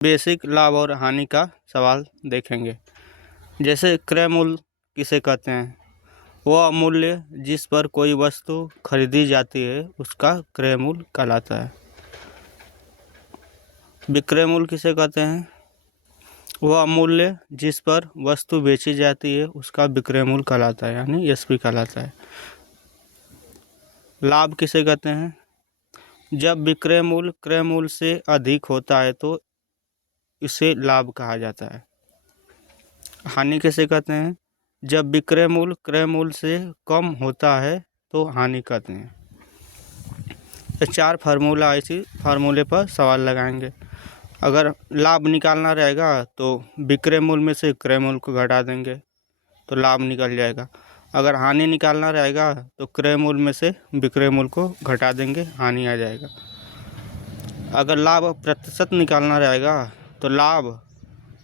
Basic लाभ और हानि का सवाल देखेंगे। जैसे क्रय मूल्य किसे कहते हैं? वह मूल्य जिस पर कोई वस्तु खरीदी जाती है उसका क्रय मूल्य कहलाता है। विक्रय मूल्य किसे कहते हैं? वह मूल्य जिस पर वस्तु बेची जाती है उसका विक्रय मूल्य कहलाता है, यानी एसपी कहलाता है। लाभ किसे कहते हैं? जब विक्रय मूल्य क्रय मूल्य से अधिक होता है तो इसे लाभ कहा जाता है। हानि किसे कहते हैं? जब विक्रय मूल्य क्रय मूल्य से कम होता है तो हानि कहते हैं। ये 4 फार्मूला, इसी फार्मूले पर सवाल लगाएंगे। अगर लाभ निकालना रहेगा तो विक्रय मूल्य में से क्रय मूल्य को घटा देंगे तो लाभ निकल जाएगा। अगर हानि निकालना रहेगा तो क्रय मूल्य में से विक्रय मूल्य को घटा देंगे, हानि आ जाएगा। अगर लाभ प्रतिशत निकालना रहेगा तो लाभ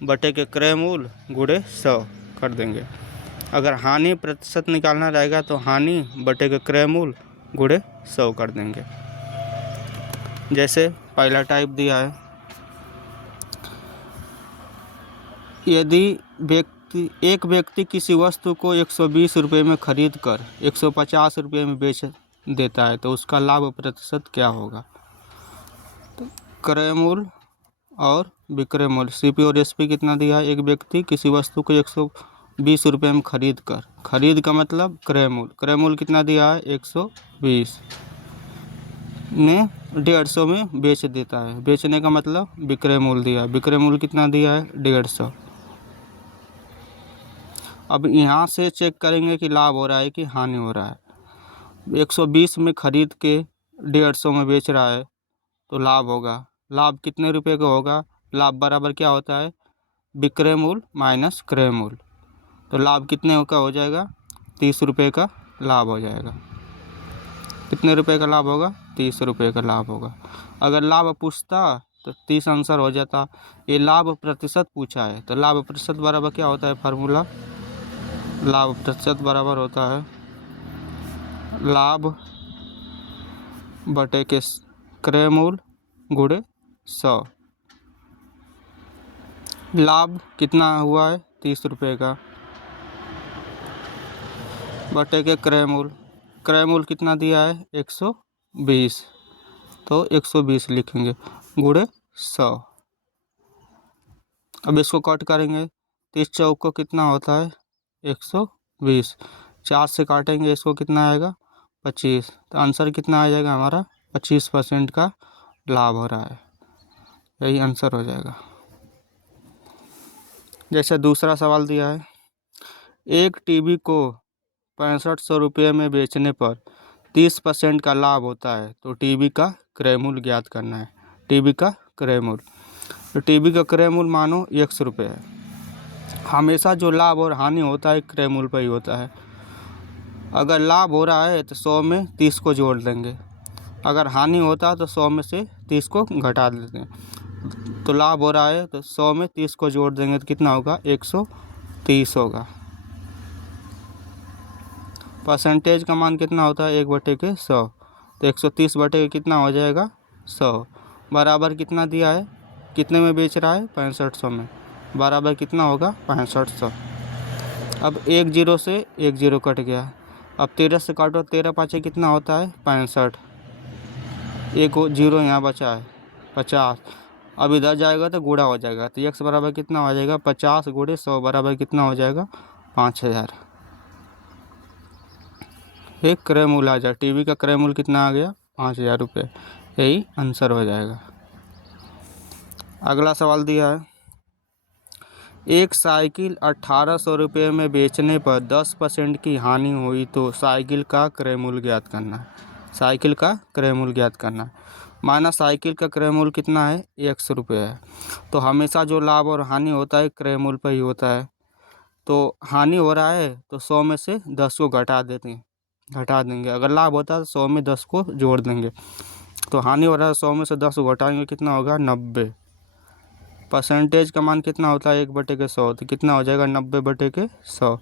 बटे के क्रय मूल्य गुणे 100 कर देंगे। अगर हानि प्रतिशत निकालना रहेगा तो हानि बटे के क्रय मूल्य गुणे 100 कर देंगे। जैसे पहला टाइप दिया है, यदि एक व्यक्ति किसी वस्तु को 120 रुपये में खरीद कर 150 रुपये में बेच देता है तो उसका लाभ प्रतिशत क्या होगा? तो क्रय मूल्य और विक्रय मूल्य, सीपी और एसपी कितना दिया है? एक व्यक्ति किसी वस्तु को 120 रुपये में खरीद का मतलब क्रय मूल्य कितना दिया है? 120 ने 150 में बेच देता है। बेचने का मतलब विक्रय मूल्य दिया है। विक्रय मूल्य कितना दिया है? 150। अब यहाँ से चेक करेंगे कि लाभ हो रहा है कि हानि हो रहा है। 120 में खरीद के 150 में बेच रहा है तो लाभ होगा। लाभ कितने रुपए का होगा? लाभ बराबर क्या होता है? विक्रय मूल्य माइनस क्रय मूल्य। तो लाभ कितने का हो जाएगा? 30 रुपये का लाभ हो जाएगा। कितने रुपए का लाभ होगा? 30 रुपये का लाभ होगा। अगर लाभ पूछता तो 30 आंसर हो जाता। ये लाभ प्रतिशत पूछा है तो लाभ प्रतिशत बराबर क्या होता है? फार्मूला लाभ प्रतिशत बराबर होता है लाभ बटे के क्रय मूल्य गुणे 100। लाभ कितना हुआ है? 30 रुपये का बटे के क्रय मूल्य कितना दिया है? 120। तो 120 लिखेंगे गुणे 100। अब इसको कट करेंगे। 30 चौक को कितना होता है? 120। 4 से काटेंगे इसको कितना आएगा? 25। तो आंसर कितना आ जाएगा हमारा? 25% का लाभ हो रहा है। यही आंसर हो जाएगा। जैसे दूसरा सवाल दिया है, एक टीवी को 6500 रुपये में बेचने पर 30% का लाभ होता है तो टीवी का क्रय मूल्य ज्ञात करना है। टीवी का क्रय मूल्य, तो टीवी का क्रय मूल्य मानो 100 रुपये है। हमेशा जो लाभ और हानि होता है क्रय मूल्य पर ही होता है। अगर लाभ हो रहा है तो 100 में 30 को जोड़ देंगे। अगर हानि होता है तो 100 में से 30 को घटा देते हैं। तो लाभ हो रहा है तो 100 में 30 को जोड़ देंगे तो कितना होगा? 130 होगा। परसेंटेज का मान कितना होता है? 1/100। तो 130 बटे कितना हो जाएगा? 100 बराबर कितना दिया है? कितने में बेच रहा है? 6500 में। बराबर कितना होगा? 6500। अब 1 0 से 1 0 कट गया। अब 13 से काटो, 13 पाँचे कितना होता है? 65। एक 0 यहाँ बचा है 50। अब इधर जाएगा तो गुणा हो जाएगा तो x बराबर कितना हो जाएगा? 50 गुणे 100 बराबर कितना हो जाएगा? 5000। एक क्रय मूल्य आ जाए। टीवी का क्रय मूल्य कितना आ गया? 5000 रुपये। यही आंसर हो जाएगा। अगला सवाल दिया है, एक साइकिल 1800 रुपये में बेचने पर 10% की हानि हुई तो साइकिल का क्रय मूल्य ज्ञात करना है। साइकिल का क्रय मूल्य ज्ञात करना है। माना साइकिल का क्रय मूल्य कितना है? 100 रुपये है। तो हमेशा जो लाभ और हानि होता है क्रय मूल्य पर ही होता है। तो हानि हो रहा है तो 100 में से 10 को घटा देंगे। अगर लाभ होता है तो 100 में 10 को जोड़ देंगे। तो हानि हो रहा है 100 में से 10 को घटाएंगे कितना होगा? 90। परसेंटेज का मान कितना होता है? 1/100। तो कितना हो जाएगा? 90/100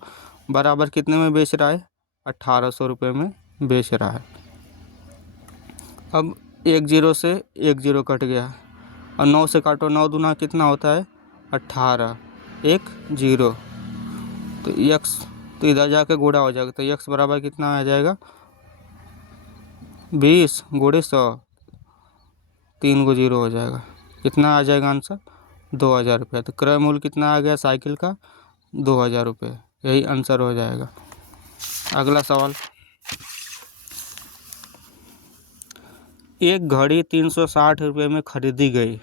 बराबर कितने में बेच रहा है? 1800 रुपये में बेच रहा है। अब 1 0 से 1 0 कट गया। और 9 से काटो, 9 दूना कितना होता है 18, 1 0, तो x तो इधर जाके गुणा हो जाएगा, तो x बराबर कितना आ जाएगा 20 गुणे 100, 3 को 0 हो जाएगा, कितना आ जाएगा आंसर 2000 रुपये। तो क्रय मूल्य कितना आ गया साइकिल का 2000 रुपये, यही आंसर हो जाएगा। अगला सवाल, एक घड़ी 360 रुपये में खरीदी गई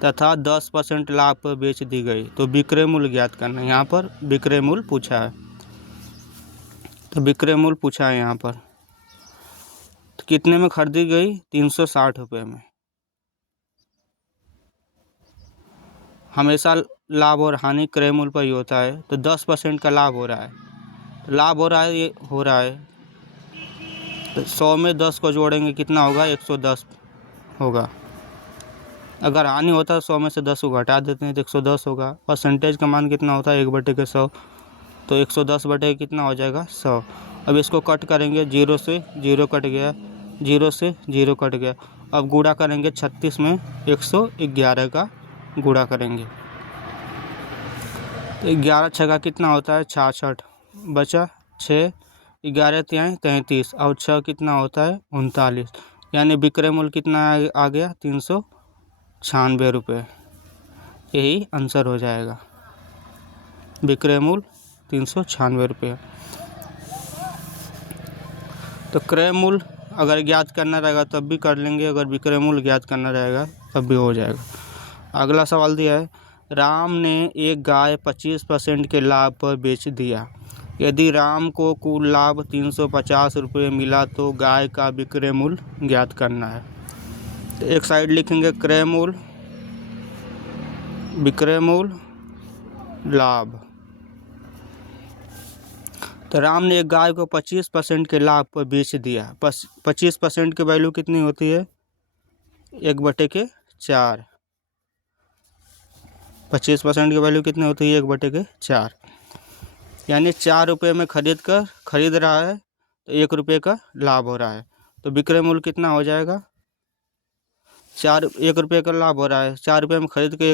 तथा 10% लाभ पर बेच दी गई, तो विक्रय मूल्य ज्ञात करना है। यहाँ पर विक्रय मूल्य पूछा है, तो विक्रय मूल्य पूछा है यहाँ पर, तो कितने में खरीदी गई 360 रुपये में। हमेशा लाभ और हानि क्रय मूल्य पर ही होता है, तो 10% का लाभ हो रहा है, तो लाभ हो रहा है, ये हो रहा है, तो 100 में 10 को जोड़ेंगे कितना होगा 110 होगा। अगर हानि होता है 100 में से 10 को घटा देते हैं तो 110 होगा। परसेंटेज का मान कितना होता है 1/100, तो 110 बटे कितना हो जाएगा 100। अब इसको कट करेंगे, 0 से 0 कट गया, 0 से 0 कट गया। अब गुणा करेंगे 36 में 111 का गुणा करेंगे, तो 11 छक्का कितना होता है 66, बचा 6, 11 तिहाई 33 और 6 कितना होता है 39, यानी विक्रय मूल्य कितना आ गया 396 रुपये, यही आंसर हो जाएगा, विक्रय मूल्य 396 रुपये। तो क्रय मूल्य अगर ज्ञात करना रहेगा तब भी कर लेंगे, अगर विक्रय मूल्य ज्ञात करना रहेगा तब भी हो जाएगा। अगला सवाल दिया है, राम ने एक गाय 25% के लाभ पर बेच दिया, यदि राम को कुल लाभ 350 रुपये मिला तो गाय का विक्रय मूल्य ज्ञात करना है। तो एक साइड लिखेंगे क्रय मूल्य, विक्रय मूल्य, लाभ। तो राम ने एक गाय को 25% के लाभ पर बेच दिया। 25% की वैल्यू कितनी होती है 1/4, 25% की वैल्यू कितनी होती है 1/4, यानी 4 रुपये में खरीद रहा है तो 1 रुपये का लाभ हो रहा है, तो विक्रय मूल्य कितना हो जाएगा 1 रुपये का लाभ हो रहा है, 4 रुपये में खरीद के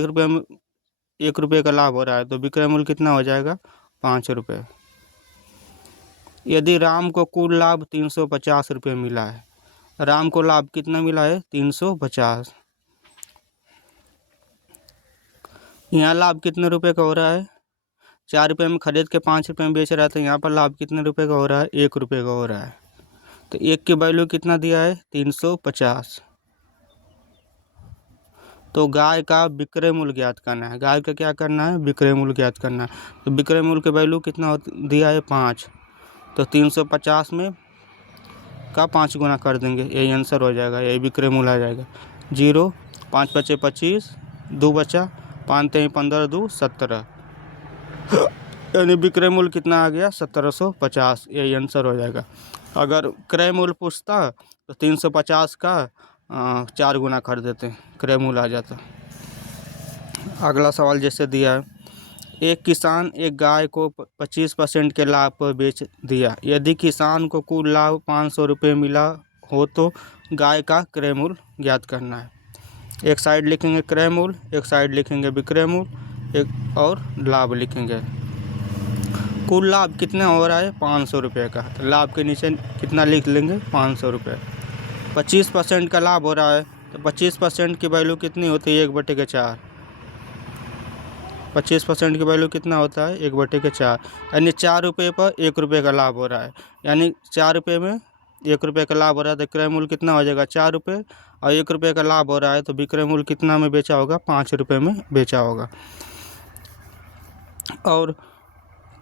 1 रुपये का लाभ हो रहा है, तो विक्रय मूल्य कितना हो जाएगा 5 रुपये। यदि राम को कुल लाभ 350 रुपये मिला है, राम को लाभ कितना मिला है 350, यहाँ लाभ कितने रुपए का हो रहा है 4 रुपये में खरीद के 5 रुपये में बेच रहा है, तो यहाँ पर लाभ कितने रुपए का हो रहा है 1 रुपये का हो रहा है, तो 1 की वैल्यू कितना दिया है 350। तो गाय का विक्रय मूल्य ज्ञात करना है, गाय का क्या करना है विक्रय मूल्य ज्ञात करना है, तो विक्रय मूल्य की वैल्यू कितना दिया है 5, तो 350 में का 5 गुना कर देंगे, यही आंसर हो जाएगा, यही विक्रय मूल्य आ जाएगा। 0, 5 बचे 25, 2 बचा, 5 3 15 2 17, यानी विक्रय मूल्य कितना आ गया 1750, यही आंसर हो जाएगा। अगर क्रय मूल्य पूछता तो 350 का 4 गुना कर देते, क्रय मूल्य आ जाता। अगला सवाल जैसे दिया है, एक किसान एक गाय को 25% के लाभ पर बेच दिया, यदि किसान को कुल लाभ 500 रुपये मिला हो तो गाय का क्रय मूल्य ज्ञात करना है। एक साइड लिखेंगे क्रय मूल्य, एक साइड लिखेंगे विक्रय मूल्य, एक और लाभ लिखेंगे। कुल लाभ कितना हो रहा है 500 रुपये का, तो लाभ के नीचे कितना लिख लेंगे 500 रुपये। 25% का लाभ हो रहा है, तो 25% की वैल्यू कितनी होती है 1/4, 25% की वैल्यू कितना होता है 1/4, यानी 4 रुपये पर 1 रुपये का लाभ हो रहा है, यानी 4 रुपये में 1 रुपये का लाभ हो रहा है, तो क्रय मूल्य कितना हो जाएगा 4 रुपये, और 1 रुपये का लाभ हो रहा है तो विक्रय मूल्य कितना में बेचा होगा 5 रुपये में बेचा होगा। और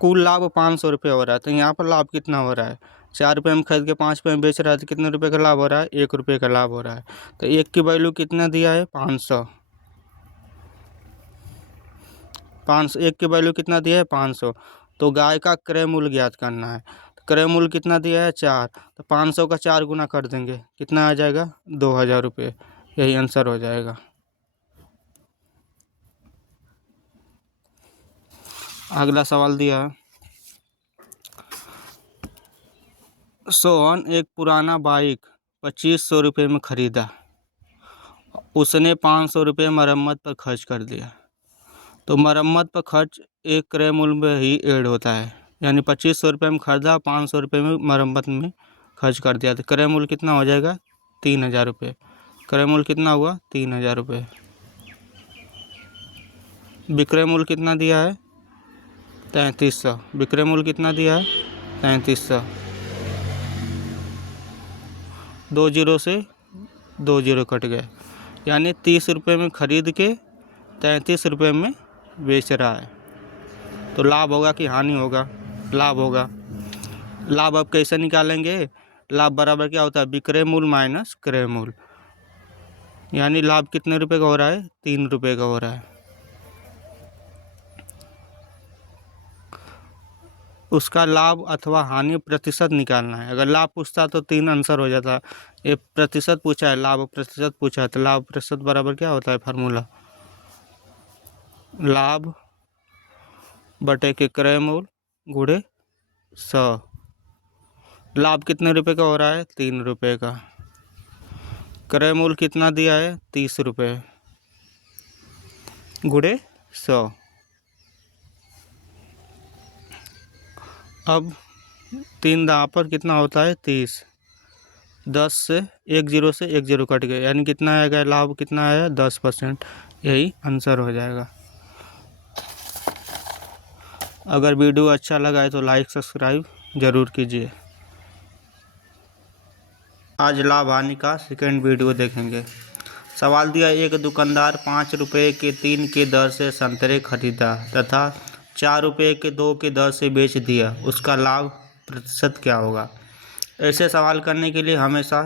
कुल लाभ 500 रुपये हो रहा है, तो यहाँ पर लाभ कितना हो रहा है 4 रुपये में खरीद के 5 रुपये में बेच रहा है, तो कितने रुपये का लाभ हो रहा है 1 रुपये का लाभ हो रहा है, तो 1 की वैल्यू कितना दिया है 500, 1 की वैल्यू कितना दिया है 500, तो गाय का क्रय मूल्य ज्ञात करना है। तो क्रय मूल्य कितना दिया है 4, तो 500 का 4 गुना कर देंगे, कितना आ जाएगा 2000 रुपये, यही आंसर हो जाएगा। अगला सवाल दिया है, सोहन एक पुराना बाइक 2500 रुपये में खरीदा, उसने 500 रुपये मरम्मत पर खर्च कर दिया। तो मरम्मत पर खर्च एक क्रय मूल्य में ही ऐड होता है, यानी 2500 रुपये में खरीदा, 500 रुपये में मरम्मत में खर्च कर दिया, तो क्रय मूल्य कितना हो जाएगा? 3000 रुपये। क्रय मूल्य कितना हुआ? 3000 रुपये। विक्रय मूल्य कितना दिया है? 3300। विक्रय मूल्य कितना दिया है? 3300। 2 जीरो से 2 जीरो कट गए, यानी 30 रुपये में खरीद के 33 रुपये में बेच रहा है। तो लाभ होगा कि हानि होगा? लाभ होगा। लाभ अब कैसे निकालेंगे? लाभ बराबर क्या होता है? विक्रय मूल्य माइनस क्रय मूल्य। यानी लाभ कितने रुपए का हो रहा है? 3 रुपये का हो रहा है। उसका लाभ अथवा हानि प्रतिशत निकालना है। अगर लाभ पूछता तो 3 आंसर हो जाता। ये प्रतिशत पूछा है, लाभ प्रतिशत पूछा है, तो लाभ प्रतिशत बराबर क्या होता है? फार्मूला लाभ बटे के क्रय मूल्य गुणे 100। लाभ कितने रुपए का हो रहा है? 3 रुपये का। क्रय मूल्य कितना दिया है? 30 रुपये गुणे 100। अब 3 दांव पर कितना होता है? 30। 10 से 1 जीरो से 1 जीरो कट गए, यानी कितना आएगा? लाभ कितना आया? 10%। यही आंसर हो जाएगा। अगर वीडियो अच्छा लगा है तो लाइक सब्सक्राइब ज़रूर कीजिए। आज लाभ हानि का सेकंड वीडियो देखेंगे। सवाल दिया, एक दुकानदार 5 रुपये के 3 के दर से संतरे खरीदा तथा 4 रुपये के 2 के दर से बेच दिया, उसका लाभ प्रतिशत क्या होगा? ऐसे सवाल करने के लिए हमेशा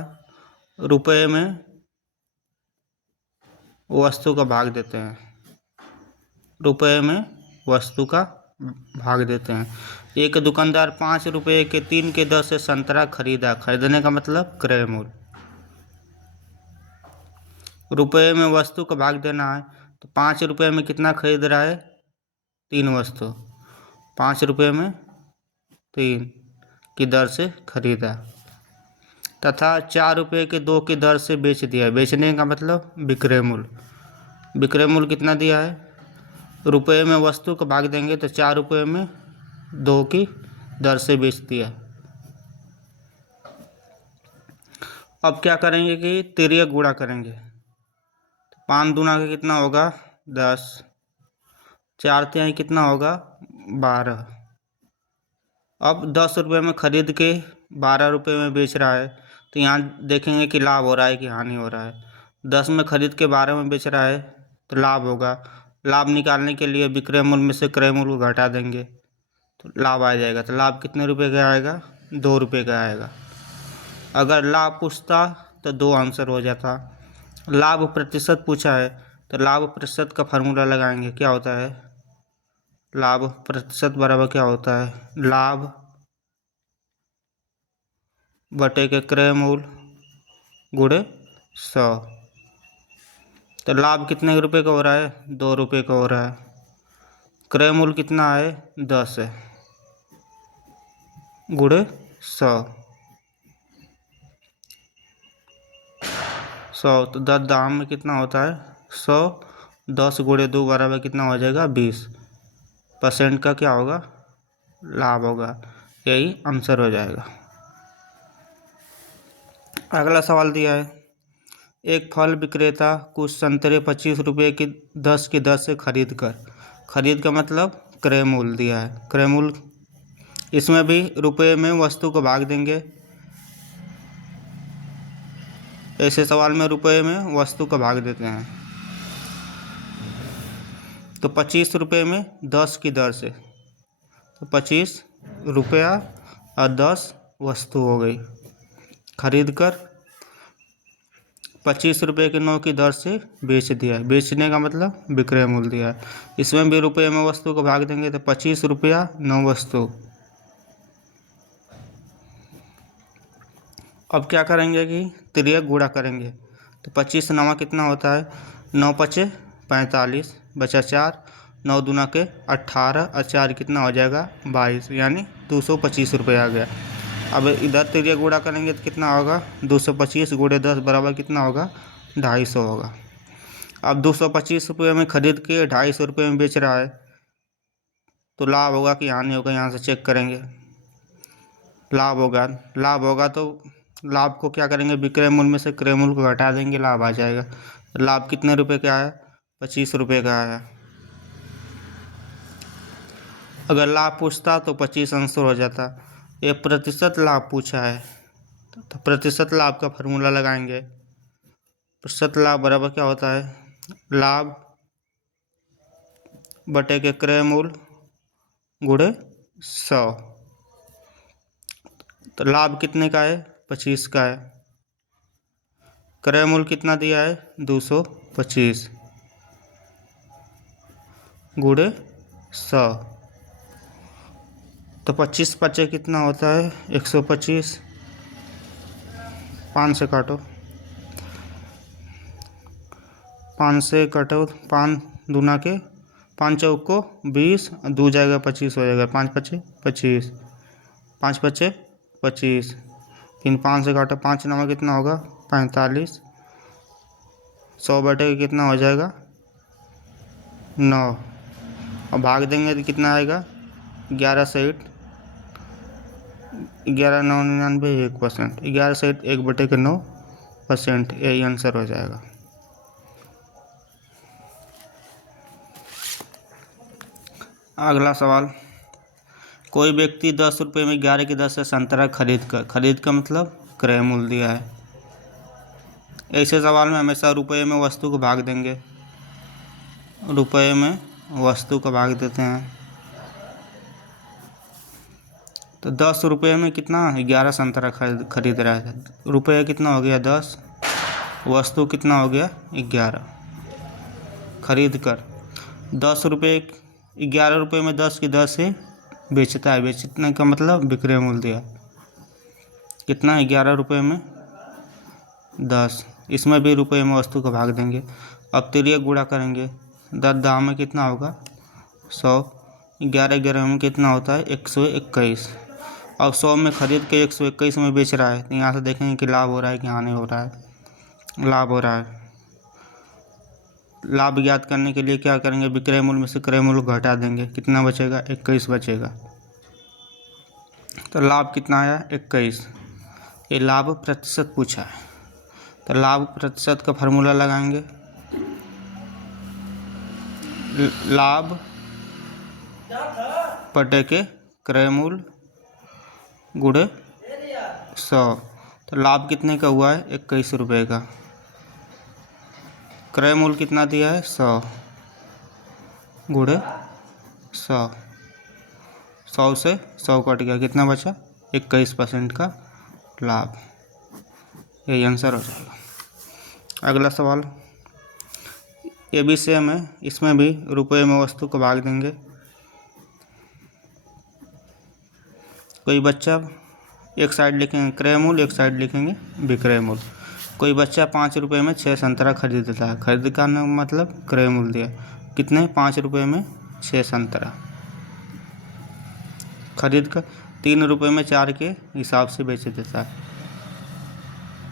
रुपये में वस्तु का भाग देते हैं। रुपये में वस्तु का भाग देते हैं। एक दुकानदार 5 रुपये के 3 के दर से संतरा खरीदा। खरीदने का मतलब क्रय मूल्य। रुपये में वस्तु का भाग देना है, तो 5 रुपये में कितना खरीद रहा है? 3 वस्तु। 5 रुपये में 3 की दर से खरीदा तथा 4 रुपये के 2 की दर से बेच दिया। बेचने का मतलब विक्रय मूल्य। विक्रय मूल्य कितना दिया है? रुपये में वस्तु का भाग देंगे तो 4 रुपये में 2 की दर से बेच दिया। अब क्या करेंगे कि तिर्यक गुणा करेंगे। 5 दूना का कितना होगा? 10। 4 तिहाई कितना होगा? 12। अब 10 रुपये में खरीद के 12 रुपये में बेच रहा है, तो यहाँ देखेंगे कि लाभ हो रहा है कि हानि हो रहा है। 10 में खरीद के 12 में बेच रहा है तो लाभ होगा। लाभ निकालने के लिए विक्रय मूल्य में से क्रय मूल्य को घटा देंगे तो लाभ आ जाएगा। तो लाभ कितने रुपए का आएगा? 2 रुपये का आएगा। अगर लाभ पूछता तो 2 आंसर हो जाता। लाभ प्रतिशत पूछा है तो लाभ प्रतिशत का फार्मूला लगाएंगे। क्या होता है? लाभ प्रतिशत बराबर क्या होता है? लाभ बटे के क्रय मूल्य गुणे 100। तो लाभ कितने रुपए का हो रहा है? 2 रुपये का हो रहा है। क्रय मूल्य कितना है? 10 है गुणे 100। 100 तो 10 दाम में कितना होता है? 100। 10 गुणे 2 बराबर कितना हो जाएगा? 20% का क्या होगा? लाभ होगा। यही आंसर हो जाएगा। अगला सवाल दिया है, एक फल विक्रेता कुछ संतरे 25 रुपये की 10 की दर से खरीद का मतलब क्रय मूल्य दिया है। क्रय मूल्य इसमें भी रुपये में वस्तु को भाग देंगे। ऐसे सवाल में रुपये में वस्तु का भाग देते हैं। तो 25 रुपये में 10 की दर से, तो 25 रुपया और 10 वस्तु हो गई। खरीद कर 25 रुपये के 9 की दर से बेच दिया। बेचने का मतलब विक्रय मूल्य दिया है। इसमें भी रुपये में वस्तु को भाग देंगे तो 25 रुपया 9 वस्तु। अब क्या करेंगे कि तिर्यक गुणा करेंगे। तो 25 9 कितना होता है? 9 पचे 45 बचा 4। 9 दूना के 18 और 4 कितना हो जाएगा? 22, यानी 225 रुपये आ गया। अब इधर तिर्यक गुणा करेंगे तो कितना होगा? 225 गुणे 10 बराबर कितना होगा? 250 होगा। अब 225 रुपये में खरीद के 250 रुपये में बेच रहा है, तो लाभ होगा कि हानि होगा, यहाँ से चेक करेंगे। लाभ होगा। लाभ होगा तो लाभ को क्या करेंगे, विक्रय मूल्य में से क्रय मूल्य को घटा देंगे, लाभ आ जाएगा। लाभ कितने रुपए का है, 25 रुपये का है। अगर लाभ पूछता तो 25 आंसर हो जाता। ये प्रतिशत लाभ पूछा है, तो प्रतिशत लाभ का फॉर्मूला लगाएंगे। प्रतिशत लाभ बराबर क्या होता है, लाभ बटे के क्रय मूल्य गुणे 100। तो लाभ कितने का है, 25 का है। क्रय मूल्य कितना दिया है, 225 गुणे 100। तो 25 पचे कितना होता है, 125। 5 से काटो, 5 से कटो, 5 दूना के 5 चौक को 20, 2 जाएगा 25 हो जाएगा, 5 पचे 25, 5 पचे 25। फिर 5 से काटो, 5 नंबर कितना होगा, 45। 100 बटे कितना हो जाएगा, 9। और भाग देंगे तो कितना आएगा, 11 से 8, 11 9 99, 1%। 11 से 8, 1/9%, यही आंसर हो जाएगा। अगला सवाल, कोई व्यक्ति 10 रुपये में 11 की दर से संतरा खरीद का मतलब क्रय मूल्य दिया है। ऐसे सवाल में हमेशा रुपये में वस्तु को भाग देंगे। रुपये में वस्तु को भाग देते हैं। तो 10 रुपये में कितना, 11 संतरा खरीद रहा है। रुपये कितना हो गया, 10। वस्तु कितना हो गया, 11। खरीद कर 10 रुपये, 11 रुपये में 10 की 10 से बेचता है। बेचने का मतलब विक्रय मूल्य दिया कितना, 11 रुपये में 10। इसमें भी रुपये में वस्तु को भाग देंगे। अब तिर्यक गुणा करेंगे। 10 दाम में कितना होगा, 100। 11 11 में कितना होता है, 121। अब 100 में खरीद के 121 में बेच रहा है, तो यहाँ से देखेंगे कि लाभ हो रहा है कि हानि हो रहा है। लाभ हो रहा है। लाभ ज्ञात करने के लिए क्या करेंगे, विक्रय मूल्य में से क्रय मूल्य घटा देंगे। कितना बचेगा, 21 बचेगा। तो लाभ कितना आया, 21। ये लाभ प्रतिशत पूछा है, तो लाभ प्रतिशत का फार्मूला लगाएंगे। लाभ बटे के क्रय मूल्य गुणे 100। तो लाभ कितने का हुआ है, 21 रुपये का। क्रय मूल्य कितना दिया है, 100 गुणे 100। 100 से 100 कट गया, कितना बचा, 21% का लाभ। यही आंसर हो जाएगा। अगला सवाल, ये भी सेम है, इसमें भी रुपये में वस्तु को भाग देंगे। कोई बच्चा, एक साइड लिखेंगे क्रय मूल्य, एक साइड लिखेंगे विक्रय मूल्य। कोई बच्चा 5 रुपये में 6 संतरा खरीदता है। खरीद का मतलब क्रय मूल्य दिया कितने, 5 रुपये में 6 संतरा। खरीद कर 3 रुपये में 4 के हिसाब से बेच देता है।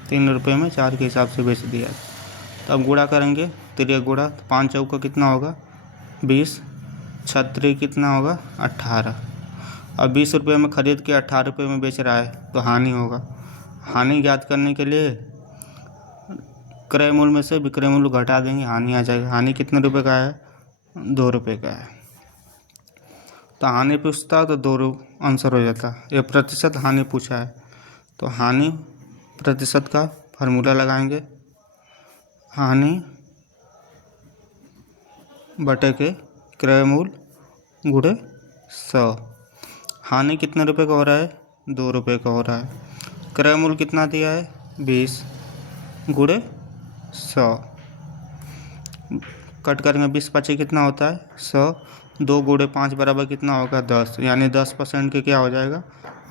3 रुपये में 4 के हिसाब से बेच दिया। तो अब गुणा करेंगे, तिर्यक गुणा। 5 चौका कितना होगा, 20। 36 कितना होगा, 18। अब 20 रुपये में खरीद के 18 रुपये में बेच रहा है, तो हानि होगा। हानि ज्ञात करने के लिए क्रय मूल्य में से विक्रय मूल्य घटा देंगे, हानि आ जाएगा। हानि कितने रुपए का है, 2 रुपये का है। तो हानि पूछता तो 2 आंसर हो जाता। ये प्रतिशत हानि पूछा है, तो हानि प्रतिशत का फार्मूला लगाएंगे। हानि बटे के क्रय मूल्य गुणे 100। हानि कितने रुपए का हो रहा है, 2 रुपये का हो रहा है। क्रय मूल्य कितना दिया है, 20 गुणे 100। कट करेंगे, 20 पचे कितना होता है, 100। 2 गुणे 5 बराबर कितना होगा, 10। यानी 10% के क्या हो जाएगा,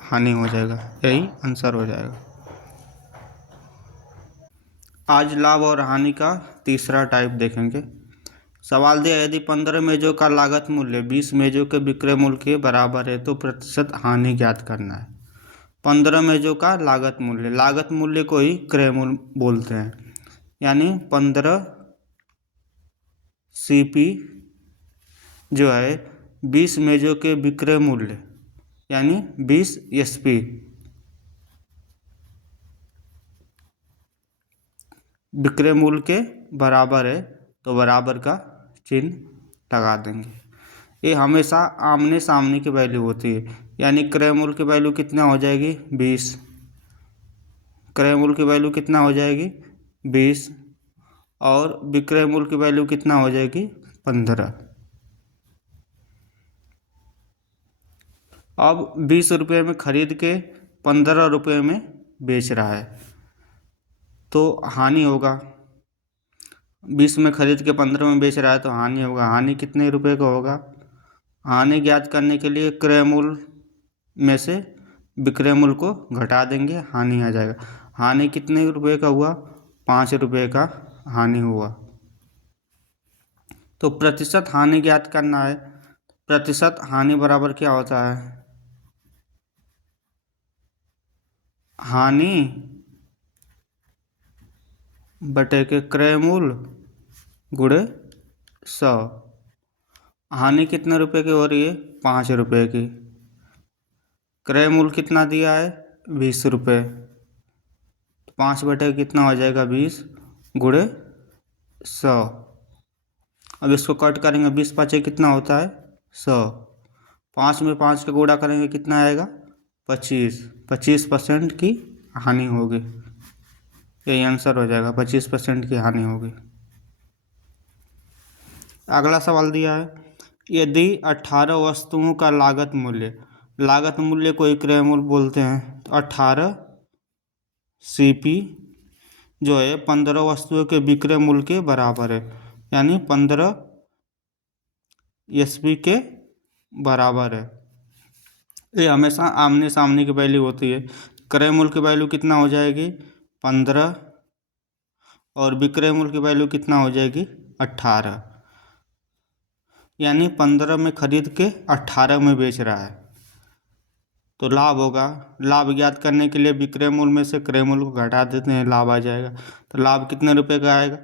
हानि हो जाएगा। यही आंसर हो जाएगा। आज लाभ और हानि का तीसरा टाइप देखेंगे। सवाल दिया, यदि 15 मेजों का लागत मूल्य 20 मेजों के विक्रय मूल्य के बराबर है तो प्रतिशत हानि ज्ञात करना है। 15 मेजों का लागत मूल्य को ही क्रय मूल्य बोलते हैं। यानी 15 CP जो है 20 मेजों के विक्रय मूल्य यानी 20 SP विक्रय मूल्य के बराबर है, तो बराबर का चिन्ह लगा देंगे। ये हमेशा आमने सामने की वैल्यू होती है, यानी क्रय मूल्य की वैल्यू कितना हो जाएगी 20, क्रय मूल्य की वैल्यू कितना हो जाएगी 20 और विक्रय मूल्य की वैल्यू कितना हो जाएगी 15। अब 20 रुपये में खरीद के 15 रुपये में बेच रहा है तो हानि होगा। 20 में खरीद के 15 में बेच रहा है तो हानि होगा। हानि कितने रुपए का होगा? हानि ज्ञात करने के लिए क्रय मूल्य में से विक्रय मूल्य को घटा देंगे, हानि आ जाएगा। हानि कितने रुपए का हुआ? 5 रुपये का हानि हुआ। तो प्रतिशत हानि ज्ञात करना है। प्रतिशत हानि बराबर क्या होता है? हानि बटे के क्रय मूल्य गुणे 100। हानि कितने रुपए की हो रही है? 5 रुपये की। क्रय मूल्य कितना दिया है? 20 रुपये। तो 5 बटे कितना हो जाएगा? 20 गुणे 100। अब इसको कट करेंगे, 20 पाँचे कितना होता है? 100। 5 में 5 का गुणा करेंगे कितना आएगा? 25। 25% की हानि होगी। यही आंसर हो जाएगा, 25% की हानि होगी। अगला सवाल दिया है, यदि 18 वस्तुओं का लागत मूल्य को क्रय मूल्य बोलते हैं, तो 18 CP जो है 15 वस्तुओं के विक्रय मूल्य के बराबर है, यानी 15 SP के बराबर है। ये हमेशा आमने सामने की वैल्यू होती है। क्रय मूल्य की वैल्यू कितना हो जाएगी? 15 और विक्रय मूल्य की वैल्यू कितना हो जाएगी? 18, यानी 15 में खरीद के 18 में बेच रहा है तो लाभ होगा। लाभ ज्ञात करने के लिए विक्रय मूल्य में से क्रय मूल्य को घटा देते हैं, लाभ आ जाएगा। तो लाभ कितने रुपए का आएगा?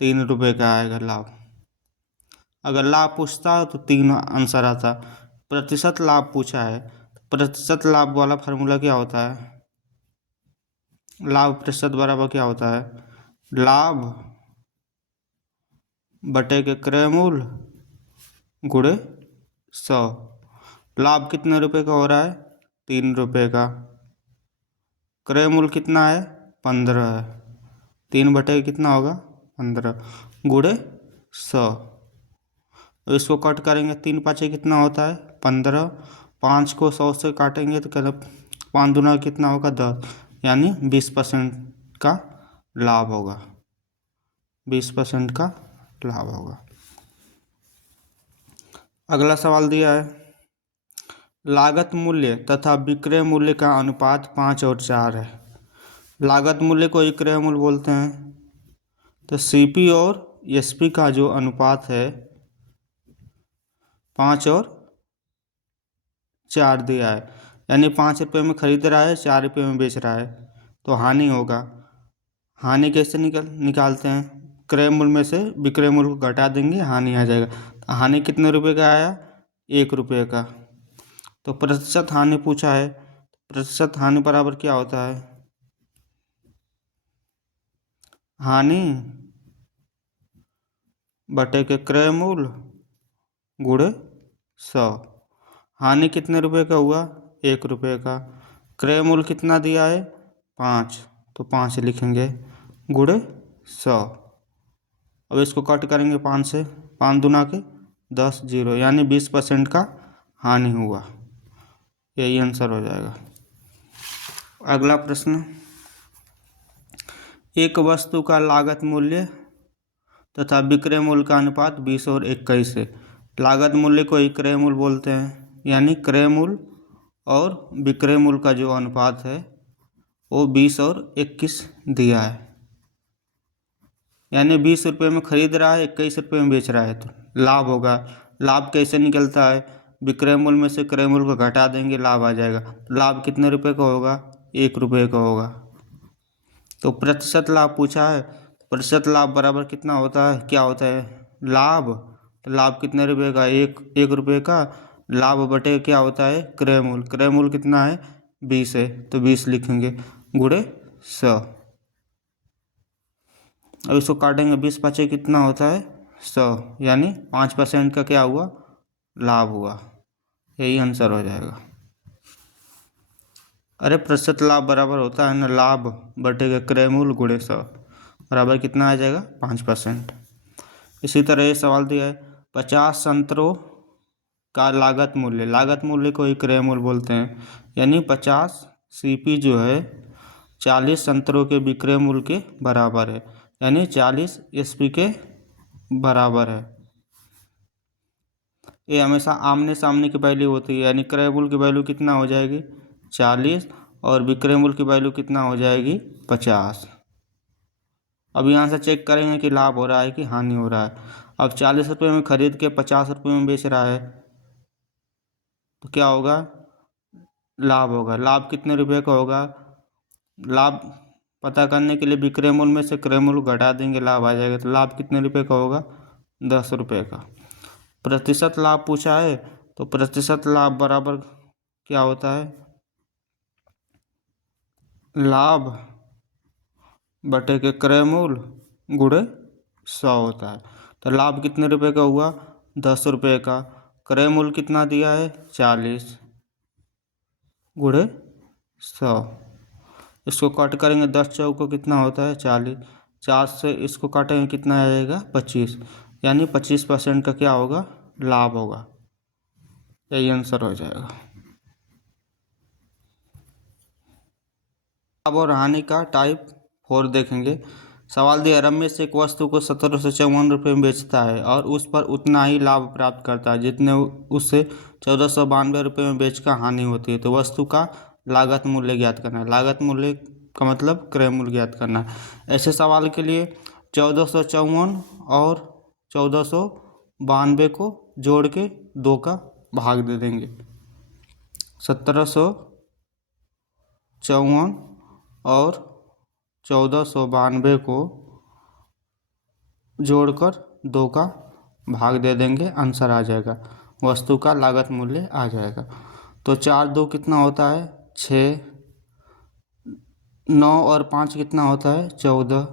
3 रुपये का आएगा लाभ। अगर लाभ पूछता है तो 3 आंसर आता। प्रतिशत लाभ पूछा है, प्रतिशत लाभ वाला फार्मूला क्या होता है? लाभ प्रतिशत बराबर क्या होता है? लाभ बटे के क्रय मूल्य गुणे 100। लाभ कितने रुपए का हो रहा है? 3 रुपये का। क्रय मूल्य कितना है? 15 है। 3 बटे कितना होगा? 15 गुणे 100। तो इसको कट करेंगे, 3 पाँचे कितना होता है? 15। 5 को 100 से काटेंगे तो कहते 5 दूना कितना होगा? 10, यानी 20% का लाभ होगा। 20% का लाभ होगा। अगला सवाल दिया है, लागत मूल्य तथा विक्रय मूल्य का अनुपात 5 और 4 है। लागत मूल्य को विक्रय मूल्य बोलते हैं, तो CP और SP का जो अनुपात है 5 और 4 दिया है, यानी 5 रुपये में खरीद रहा है, 4 रुपये में बेच रहा है, तो हानि होगा। हानि कैसे निकालते हैं? क्रय मूल्य में से विक्रय मूल्य को घटा देंगे, हानि आ जाएगा। तो हानि कितने रुपए का आया? 1 रुपये का। तो प्रतिशत हानि पूछा है, प्रतिशत हानि बराबर क्या होता है? हानि बटे के क्रय मूल्य गुणे 100। हानि कितने रुपए का हुआ? 1 रुपये का। क्रय मूल्य कितना दिया है? 5, तो 5 लिखेंगे गुणे 100। अब इसको कट करेंगे 5 से, 5 दूना के 10, 0, यानी 20% का हानि हुआ। यही आंसर हो जाएगा। अगला प्रश्न, एक वस्तु का लागत मूल्य तथा विक्रय मूल्य का अनुपात 20 और 21 है। लागत मूल्य को क्रय मूल्य बोलते हैं, यानी क्रय मूल्य और विक्रय मूल्य का जो अनुपात है वो 20 और 21 दिया है, यानी 20 रुपये में खरीद रहा है, 21 रुपये में बेच रहा है, तो लाभ होगा। लाभ कैसे निकलता है? विक्रय मूल्य में से क्रय मूल्य को घटा देंगे, लाभ आ जाएगा। लाभ कितने रुपए का होगा? 1 रुपये का होगा। तो प्रतिशत लाभ पूछा है, प्रतिशत लाभ बराबर कितना होता है? क्या होता है? लाभ, तो लाभ कितने रुपए का, 1 रुपये का। लाभ बटे क्या होता है, क्रय मूल्य। क्रय मूल्य कितना है, 20 है, तो 20 लिखेंगे गुणे 100। अब इसको काटेंगे, 20 पचे कितना होता है, 100, यानी 5% का क्या हुआ, लाभ हुआ। यही आंसर हो जाएगा। अरे प्रतिशत लाभ बराबर होता है ना लाभ बटेगा क्रय मूल्य गुणे 100, बराबर कितना आ जाएगा, 5%। इसी तरह ये सवाल दिया है, 50 संतरों का लागत मूल्य, लागत मूल्य को ही क्रय मूल्य बोलते हैं, यानी 50 सीपी जो है 40 संतरों के विक्रय मूल्य के बराबर है, यानी 40 एसपी के बराबर है। ये हमेशा आमने सामने की वैल्यू होती है, यानी क्रय मूल्य की वैल्यू कितना हो जाएगी, 40, और विक्रय मूल्य की वैल्यू कितना हो जाएगी, 50। अब यहाँ से चेक करेंगे कि लाभ हो रहा है कि हानि हो रहा है। अब 40 रुपये में खरीद के 50 रुपये में बेच रहा है, तो क्या होगा, लाभ होगा। लाभ कितने रुपए का होगा, लाभ पता करने के लिए विक्रय मूल्य में से क्रय मूल्य घटा देंगे, लाभ आ जाएगा। तो लाभ कितने रुपए का होगा, 10 रुपये का। प्रतिशत लाभ पूछा है, तो प्रतिशत लाभ बराबर क्या होता है, लाभ बटे के क्रय मूल्य गुणे 100 होता है। तो लाभ कितने रुपए का हुआ, 10 रुपये का। क्रय मूल्य कितना दिया है, 40 गुणे 100। इसको काट करेंगे, 10 चौक को कितना होता है, 40। 4 से इसको काटेंगे कितना आ जाएगा, 25, यानी 25% का क्या होगा, लाभ होगा। यही आंसर हो जाएगा। लाभ और हानि का टाइप 4 देखेंगे। सवाल दिया, रमेश एक वस्तु को 1754 में बेचता है और उस पर उतना ही लाभ प्राप्त करता है जितने उससे 1492 में बेचकर हानि होती है, तो वस्तु का लागत मूल्य ज्ञात करना है। लागत मूल्य का मतलब क्रय मूल्य ज्ञात करना है। ऐसे सवाल के लिए 1454 और 1492 को जोड़ के 2 का भाग दे देंगे। 1754 और 1492 को जोड़कर 2 का भाग दे देंगे, आंसर आ जाएगा, वस्तु का लागत मूल्य आ जाएगा। तो 4 2 कितना होता है, 6, 9 और 5 कितना होता है, 14,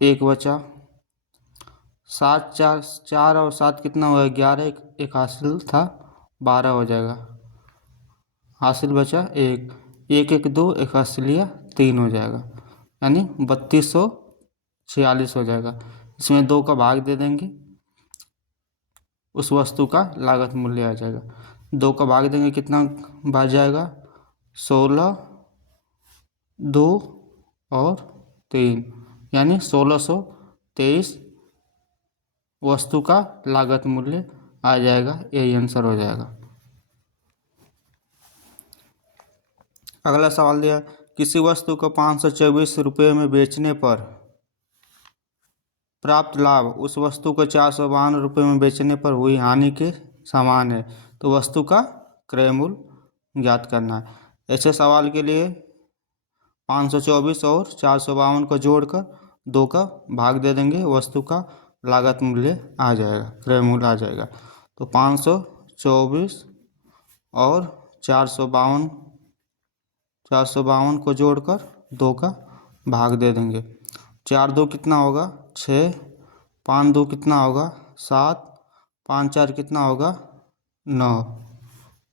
1 बचा, 7 4 और 7 कितना हुआ, 11, एक हासिल था, 12 हो जाएगा, हासिल बचा 1, 1 1 2, एक हासिल लिया 3 हो जाएगा, यानी 3246 हो जाएगा। इसमें 2 का भाग दे देंगे, उस वस्तु का लागत मूल्य आ जाएगा। 2 का भाग देंगे कितना बच जाएगा, 16, 2 और 3, यानी 1623 वस्तु का लागत मूल्य आ जाएगा। यही आंसर हो जाएगा। अगला सवाल दिया, किसी वस्तु को 524 रुपये में बेचने पर प्राप्त लाभ उस वस्तु को 452 रुपये में बेचने पर हुई हानि के समान है, तो वस्तु का क्रय मूल्य ज्ञात करना है। ऐसे सवाल के लिए 524 और 452 को जोड़कर 2 का भाग दे देंगे, वस्तु का लागत मूल्य आ जाएगा, क्रय मूल्य आ जाएगा। तो 524 और 452 को जोड़कर 2 का भाग दे देंगे। 4 2 कितना होगा, 6, 5 2 कितना होगा, 7, 5 4 कितना होगा, 9,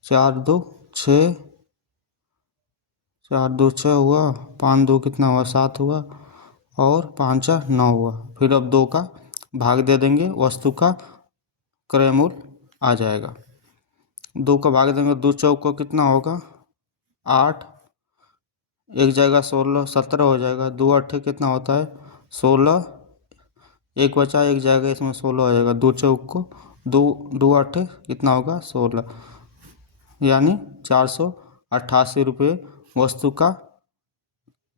4 2 6, 4 2 6 हुआ, 5 2 कितना हुआ, 7 हुआ, और 5 4 9 हुआ। फिर अब 2 का भाग दे देंगे, वस्तु का क्रय मूल्य आ जाएगा। 2 का भाग देंगे, 2 चौक को कितना होगा, 8, एक जगह 16 17 हो जाएगा, 2 8 कितना होता है, 16, एक बचा एक जगह, इसमें 16 हो जाएगा। 2 चौक को 2 2 8 कितना होगा, 16, यानी 488 रुपये वस्तु का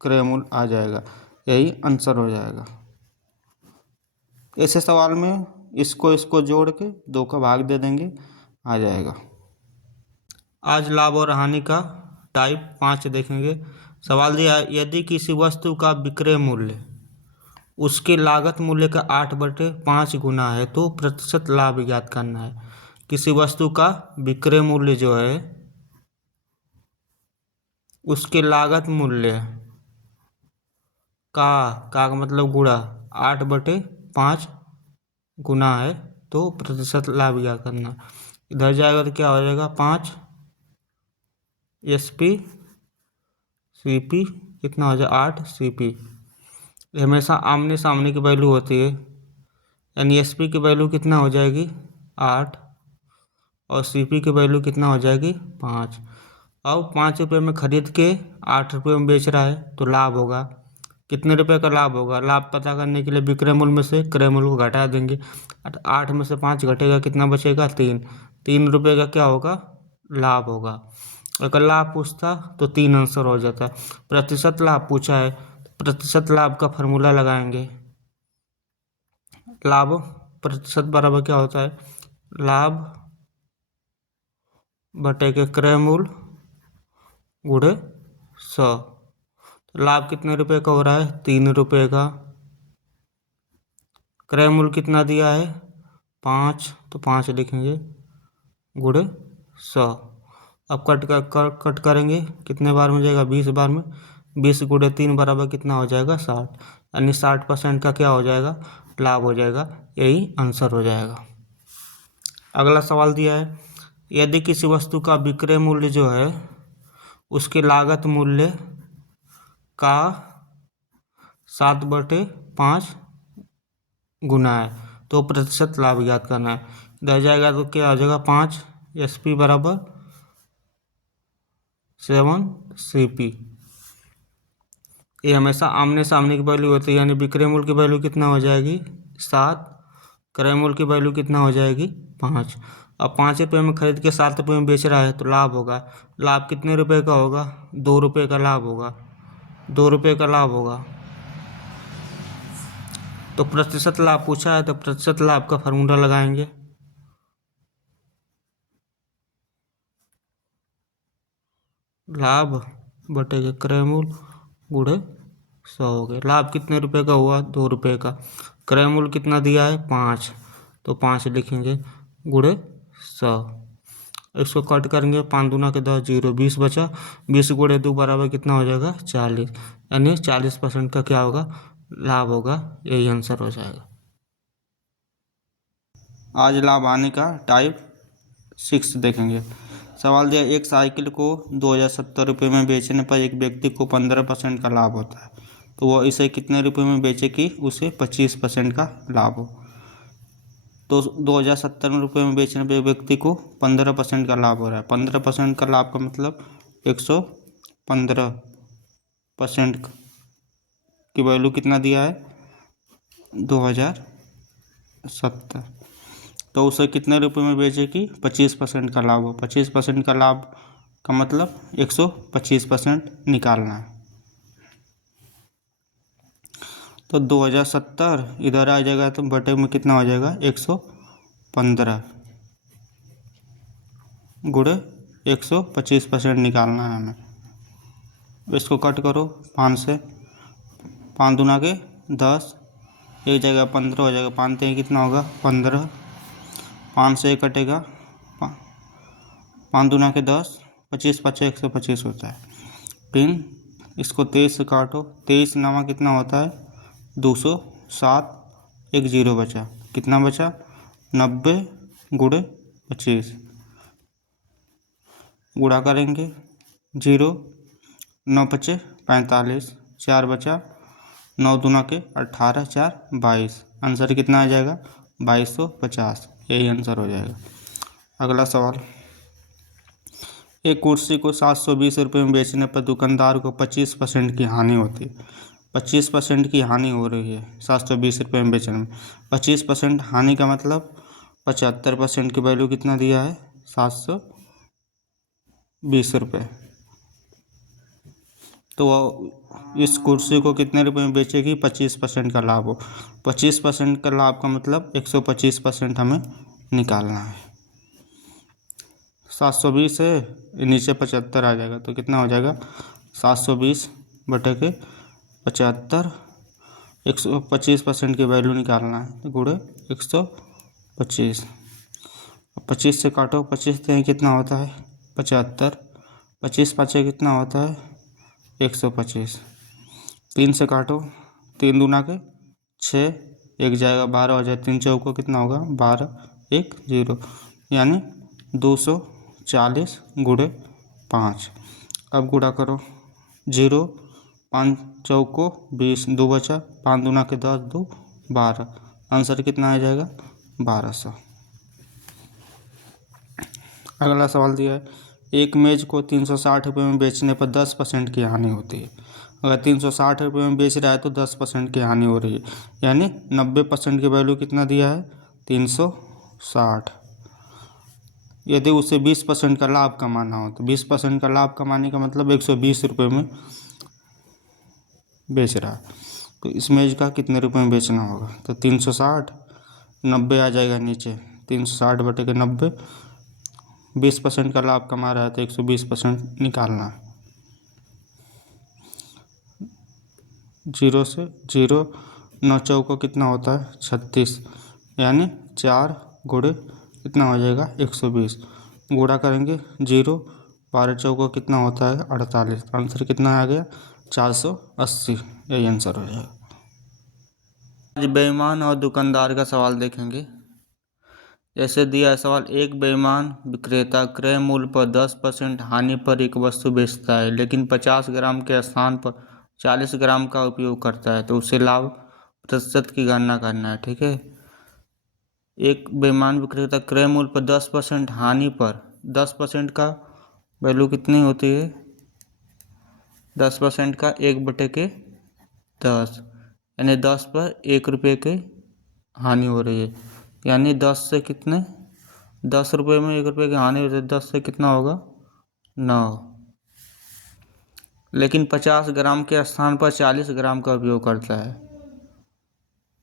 क्रय मूल्य आ जाएगा। यही आंसर हो जाएगा। ऐसे सवाल में इसको जोड़ के 2 का भाग दे देंगे, आ जाएगा। आज लाभ और हानि का टाइप 5 देखेंगे। सवाल दिया, यदि किसी वस्तु का विक्रय मूल्य उसके लागत मूल्य का 8/5 गुना है तो प्रतिशत लाभ ज्ञात करना है। किसी वस्तु का विक्रय मूल्य जो है उसके लागत मूल्य का मतलब गुणा 8/5 गुना है तो प्रतिशत लाभ ज्ञात करना है। इधर जाएगा तो क्या हो जाएगा 5 SP CP कितना हो जाएगा 8 CP। हमेशा आमने सामने की वैल्यू होती है, यानी SP की वैल्यू कितना हो जाएगी 8 और CP की वैल्यू कितना हो जाएगी 5। अब 5 रुपये में खरीद के 8 रुपये में बेच रहा है तो लाभ होगा। कितने रुपए का लाभ होगा? लाभ पता करने के लिए विक्रय मूल्य में से क्रय मूल्य को घटा देंगे। 8 में से 5 घटेगा, कितना बचेगा 3। 3 रुपये का क्या होगा? लाभ होगा। अगर लाभ पूछता तो 3 आंसर हो जाता। प्रतिशत लाभ पूछा है, प्रतिशत लाभ का फॉर्मूला लगाएंगे। लाभ प्रतिशत बराबर क्या होता है? लाभ बटे के क्रय मूल्य गुणे 100। तो लाभ कितने रुपए का हो रहा है? 3 रुपये का। क्रय मूल्य कितना दिया है? 5, तो 5 लिखेंगे गुणे 100। अब कट करेंगे, कितने बार में जाएगा? 20 बार में। 20 गुणे 3 बराबर कितना हो जाएगा? 60। यानी 60% का क्या हो जाएगा? लाभ हो जाएगा। यही आंसर हो जाएगा। अगला सवाल दिया है, यदि किसी वस्तु का विक्रय मूल्य जो है उसके लागत मूल्य का 7/5 गुना है तो प्रतिशत लाभ ज्ञात करना है। इधर जाएगा तो क्या आ जाएगा? 5 SP बराबर 7 CP। ये हमेशा आमने सामने की वैल्यू होती है, यानी विक्रय मूल्य की वैल्यू कितना हो जाएगी 7, क्रय मूल्य की वैल्यू कितना हो जाएगी 5। अब 5 रुपये में खरीद के 7 रुपये में बेच रहा है तो लाभ होगा। लाभ कितने रुपए का होगा? 2 रुपये का लाभ होगा। 2 रुपये का लाभ होगा। तो प्रतिशत लाभ पूछा है तो प्रतिशत लाभ का फार्मूला लगाएंगे। लाभ बटे के क्रय मूल्य गुणे 100 हो गए। लाभ कितने रुपए का हुआ? 2 रुपये का। क्रय मूल्य कितना दिया है? 5, तो 5 लिखेंगे गुणे 100। इसको कट करेंगे, 5 दूना के 10, 0, 20 बचा। 20 गुणे 2 बराबर कितना हो जाएगा? 40। यानी 40% का क्या होगा? लाभ होगा। यही आंसर हो जाएगा। आज लाभ हानि का टाइप 6 देखेंगे। सवाल दिया, एक साइकिल को 2070 रुपये में बेचने पर एक व्यक्ति को 15% का लाभ होता है, तो वह इसे कितने रुपये में बेचे कि उसे 25% का लाभ हो। तो 2070 रुपये में बेचने पर एक व्यक्ति को 15% का लाभ हो रहा है। 15% का लाभ का मतलब 115% की वैल्यू कितना दिया है? 2070। तो उसे कितने रुपए में बेचे कि 25% का लाभ हो। 25% का लाभ का मतलब 125% निकालना है। तो 2070 इधर आ जाएगा तो बटे में कितना हो जाएगा? 115 गुणे 125% निकालना है हमें। इसको कट करो 5 से। 5 दूना के 10, एक जगह 15 हो जाएगा। 5 तीन कितना होगा? 15। 5 से कटेगा 5 दूना के 10, 25 पचे 125 होता है। फिर इसको 23 से काटो। 23 नामा कितना होता है? 207। एक 0 बचा, कितना बचा? 90 गुणे 25। गुणा करेंगे 0, 9 पचे 45, 4 बचा। 9 दूना के 18, 4 22। आंसर कितना आ जाएगा? 2250। यही आंसर हो जाएगा। अगला सवाल, एक कुर्सी को 720 रुपये में बेचने पर दुकानदार को 25% की हानि होती है। 25% की हानि हो रही है 720 रुपये में बेचने में। 25% हानि का मतलब 75% की वैल्यू कितना दिया है? 720 रुपये। तो इस कुर्सी को कितने रुपए में बेचेगी? 25% का लाभ हो। 25% का लाभ का मतलब 125% हमें निकालना है। 720 है, नीचे 75 आ जाएगा तो कितना हो जाएगा? 720 बटे के 75 125% की वैल्यू निकालना है तो गुणे 125। 25 से काटो, 25 से कितना होता है 75, 25 पाँचे कितना होता है 125। 3 से काटो, 3 दूना के 6, एक जाएगा 12 हो जाए, 3 चौको कितना होगा 12, 1 0, यानी 240 गुणे 5। अब गुणा करो, 0, 5 चौको 20, 2 बचा, 5 दूना के 10, 2 12, आंसर कितना आ जाएगा 1200। अगला सवाल दिया है, एक मेज को 360 रुपये में बेचने पर 10% की हानि होती है। अगर 360 रुपये में बेच रहा है तो 10% की हानि हो रही है, यानी 90% की वैल्यू कितना दिया है 360। यदि उसे 20% का लाभ कमाना हो तो 20% का लाभ कमाने का मतलब 120 रुपये में बेच रहा है, तो इस मेज का कितने रुपये में बेचना होगा, तो 360, 90 आ जाएगा नीचे, 360 बटे के 90, 20% का लाभ कमा रहा है तो 120% निकालना है। 0 से 0, 9 चौको कितना होता है 36, यानी 4 गुणे कितना हो जाएगा 120, गुणा करेंगे 0, 12 चौको कितना होता है 48, आंसर कितना आ गया 480, यही आंसर हो जाएगा। आज बेईमान और दुकानदार का सवाल देखेंगे। जैसे दिया है सवाल, एक बेईमान विक्रेता क्रय मूल्य पर 10% हानि पर एक वस्तु बेचता है, लेकिन 50 ग्राम के स्थान पर 40 ग्राम का उपयोग करता है, तो उसे लाभ प्रतिशत की गणना करना है। ठीक है, एक बेईमान विक्रेता क्रय मूल्य पर 10% हानि पर 10% का वैल्यू कितनी होती है 10% का 1/10, यानी 10 पर 1 रुपये की हानि हो रही है, यानी 10 से कितने 10 रुपये में 1 रुपये की हानि हो रही है, 10 से कितना होगा 9, लेकिन 50 ग्राम के स्थान पर 40 ग्राम का उपयोग करता है,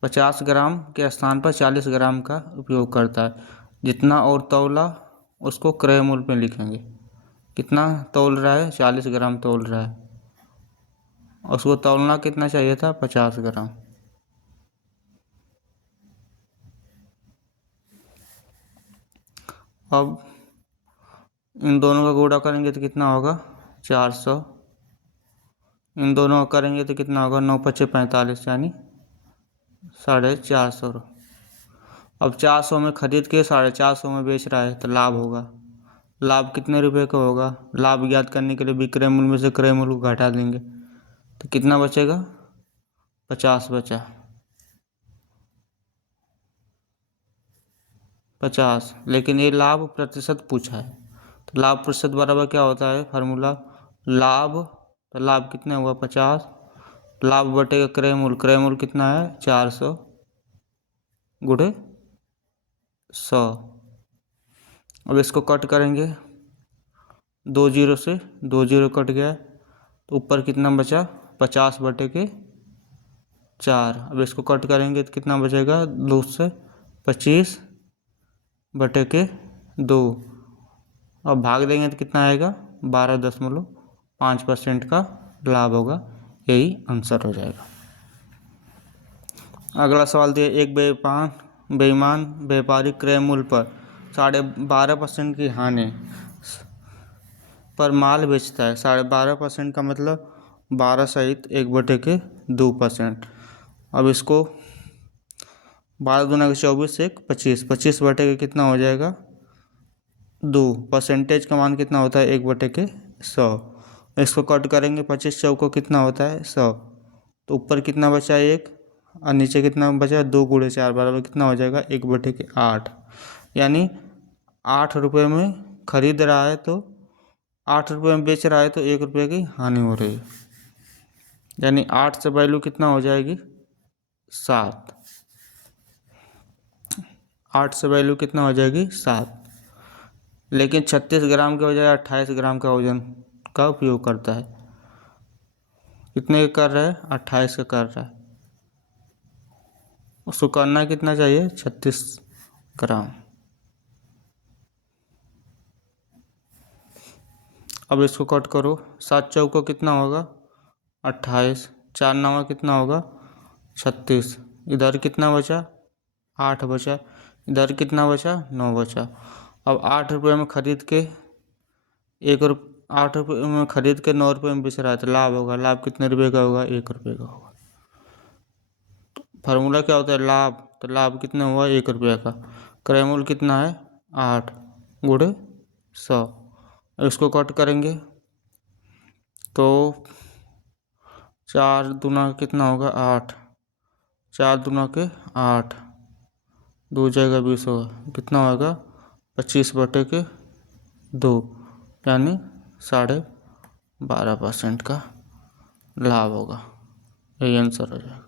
50 ग्राम के स्थान पर 40 ग्राम का उपयोग करता है। जितना और तौला उसको क्रय मूल्य में लिखेंगे, कितना तौल रहा है 40 ग्राम तौल रहा है, उसको तौलना कितना चाहिए था 50 ग्राम। अब इन दोनों का गुणा करेंगे तो कितना होगा 400, इन दोनों का करेंगे तो कितना होगा 9 पचे 45, यानी 450। अब 400 में खरीद के 450 में बेच रहा है तो लाभ होगा, लाभ कितने रुपए का होगा, लाभ ज्ञात करने के लिए विक्रय मूल्य में से क्रय मूल्य को घटा देंगे तो कितना बचेगा 50 बचा, 50, लेकिन ये लाभ प्रतिशत पूछा है, तो लाभ प्रतिशत बराबर क्या होता है फार्मूला, लाभ, तो लाभ कितने हुआ 50, लाभ बटेगा क्रय मूल्य, क्रय मूल्य कितना है 400 गुणे 100। अब इसको कट करेंगे, 2 जीरो से 2 जीरो कट गया, तो ऊपर कितना बचा 50 बटे के 4। अब इसको कट करेंगे तो कितना बचेगा 2 से 25 बटे के 2, अब भाग देंगे तो कितना आएगा 12.5% का लाभ होगा, यही आंसर हो जाएगा। अगला सवाल दिया, एक बेईमान व्यापारी क्रय मूल्य पर 12.5% की हानि पर माल बेचता है। 12.5% का मतलब 12 सहित 1/2%। अब इसको 12 दूना के 24, 1 25, 25 बटे के कितना हो जाएगा 2, परसेंटेज का मान कितना होता है 1/100। इसको कट करेंगे, 25 चौको कितना होता है 100, तो ऊपर कितना बचा 1 और नीचे कितना बचा 2 गुणे 4 बराबर कितना हो जाएगा 1/8, यानी 8 रुपये में खरीद रहा है तो 8 रुपये में बेच रहा है तो 1 रुपये की हानि हो रही है, यानी 8 से वैल्यू कितना हो जाएगी 7, 8 से वैल्यू कितना हो जाएगी 7, लेकिन 36 ग्राम के बजाय 28 ग्राम का वजन का उपयोग करता है, कितने का कर रहा है 28 का कर रहा है, उसको करना कितना चाहिए 36 ग्राम। अब इसको कट करो, 7 चौको कितना होगा 28, 4 नवा कितना होगा 36। इधर कितना बचा? 8 बचा। इधर कितना बचा? 9 बचा। अब 8 रुपये में खरीद के 8 रुपये में खरीद के 9 रुपये में बेच रहा है तो लाभ होगा। लाभ कितने रुपये का होगा? 1 रुपये का होगा। फार्मूला क्या होता है? लाभ। तो लाभ कितना हुआ? 1 रुपये का। क्रय मूल्य कितना है? 8 गुणे 100। इसको कट करेंगे तो 4 दूना कितना होगा? 8। 4 दूना के 8, 2 जाएगा 20 होगा। कितना होगा? 25/2 यानी 12.5% का लाभ होगा। यही आंसर हो जाएगा।